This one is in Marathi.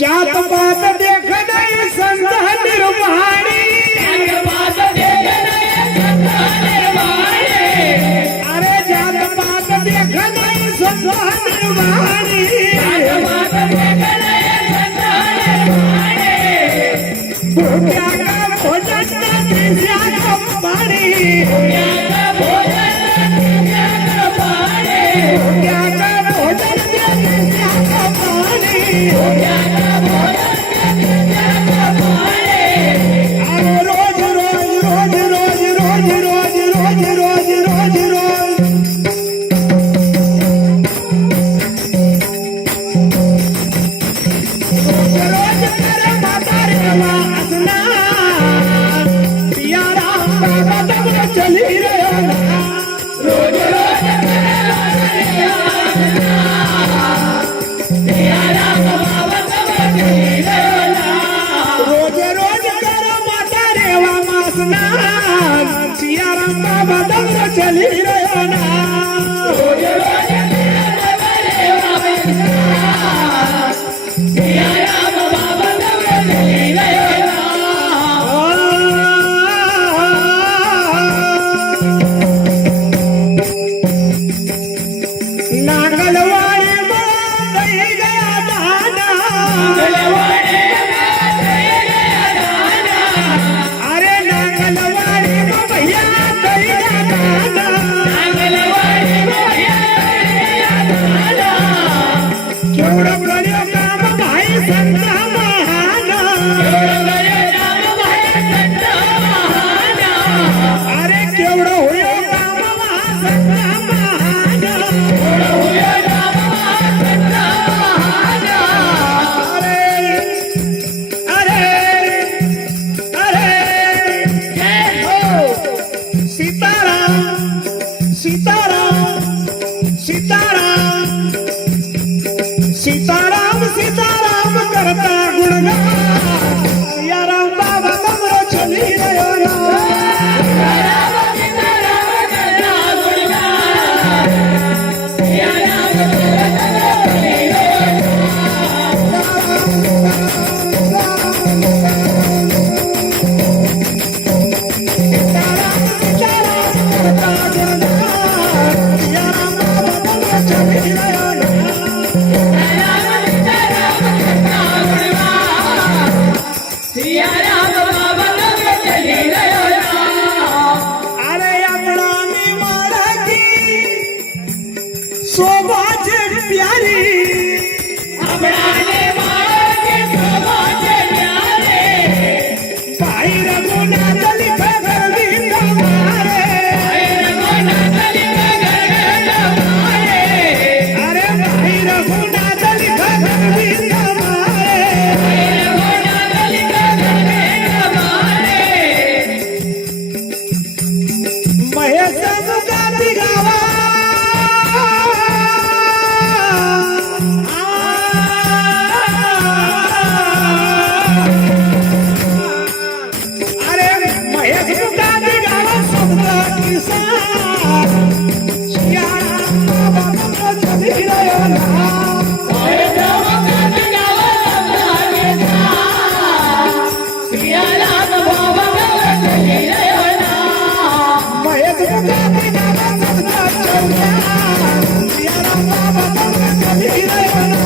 जात पात देख नहीं संत निर्वाणी, अरे जात पात देख नहीं संत निर्वाणी, भूख्या का भोजन तृष्णा का पानी, भूख्या का भोजन तृष्णा का पानी, अरे रोज रोज रोज रोज रोज रोज रोज रोज रोज रोज रोज तेरे माता रे वासना पिया राम बाबा तब चली रे रोज रोज तेरे माता रे वासना पिया राम बाबा तब चली रे रोज रोज तेरे माता रे वासना पिया राम बाबा तब चली रे रोज रोज तेरे माता रे वासना पिया राम बाबा तब चली रे नागलवाड़ी में दई गया दाना, अरे नागलवाड़ी में भैया दई गया दाना, केवड़ा करियो काम भाई संता महाना, अरे केवड़ा हुयो काम संता महाना, सीताराम सीताराम करता गुणगान, या राम बाबा तमरो चली रयो सीताराम सीताराम करता गुणगान, या राम बाबा तमरो चली रयो सीताराम सीताराम करता गुणगान, या राम बाबा तमरो चली रयो सोबाज प्यारी, भाई रघुनाथ लिखा घर बीत हमारे, अरे भाई रघुनाथ लिखा घर बीत हमारे, महेश मुगा दिगावा सियाराम बाबा दौड़ चली रहो ना महेश मुखाती नावा सजना चौल्या सियाराम बाबा दौड़ चली रहो ना